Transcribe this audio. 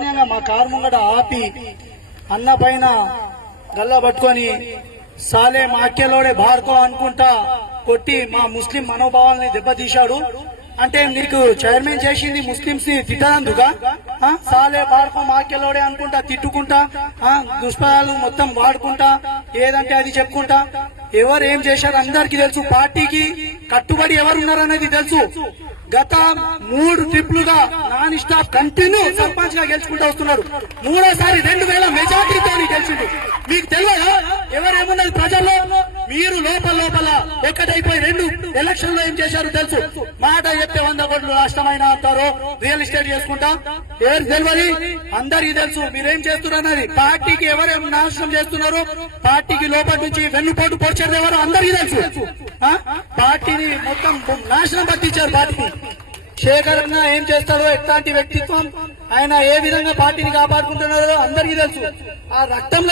దౌర్జన్యంగా మా కారు ముంగట ఆపి అన్న పైన గల్లా పట్టుకొని సాలే మా అక్కెలోడే బార్కో అనుకుంటా కొట్టి మా ముస్లిం మనోభావాల్ని దెబ్బతీశాడు. అంటే నీకు చైర్మన్ చేసింది ముస్లింస్ ని తిట్టనందుగా సాలే బార్కో మా అక్కెలోడే అనుకుంటా తిట్టుకుంటా దుష్పదాలు మొత్తం వాడుకుంటా ఏదంటే అది చెప్పుకుంటా ఎవరు ఏం చేశారు అందరికీ తెలుసు. పార్టీకి కట్టుబడి ఎవరున్నారనేది తెలుసు. గత 3 ట్రిప్లుగా నాన్ స్టాప్ కంటిన్యూ సర్పంచ్ గా గెలుచుకుంటూ వస్తున్నారు. మూడోసారి 2000 మెజార్టీతో గెలిచిండు. మీకు తెలియదా ఎవరేమున్నది ప్రజల్లో? మీరు లోపల ఒక్కటైపోయి 2 ఎలక్షన్ లో ఏం చేశారు తెలుసు. మాట చెప్తే 100 కోట్లు నష్టమైన అంటారు, రియల్ ఎస్టేట్ చేసుకుంటా ఏం తెలియదు. అందరికీ తెలుసు మీరేం చేస్తున్నారన్నది. పార్టీకి ఎవరేం నాశనం చేస్తున్నారు, పార్టీకి లోపల నుంచి వెన్నుపోటు పొడిచేది ఎవరు అందరికీ తెలుసు. పార్టీని మొత్తం నాశనం పట్టించారు. పార్టీని శేఖర్ ఏం చేస్తాడో, ఎట్లాంటి వ్యక్తిత్వం, ఆయన ఏ విధంగా పార్టీని కాపాడుకుంటున్నారో అందరికీ తెలుసు. ఆ రక్తంలో